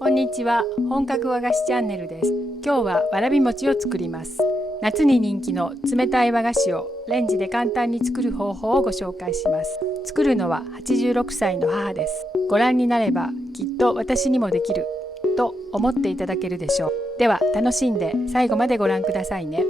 こんにちは。本格和菓子チャンネルです。今日はわらび餅を作ります。夏に人気の冷たい和菓子をレンジで簡単に作る方法をご紹介します。作るのは86歳の母です。ご覧になればきっと私にもできると思っていただけるでしょう。では楽しんで最後までご覧くださいね。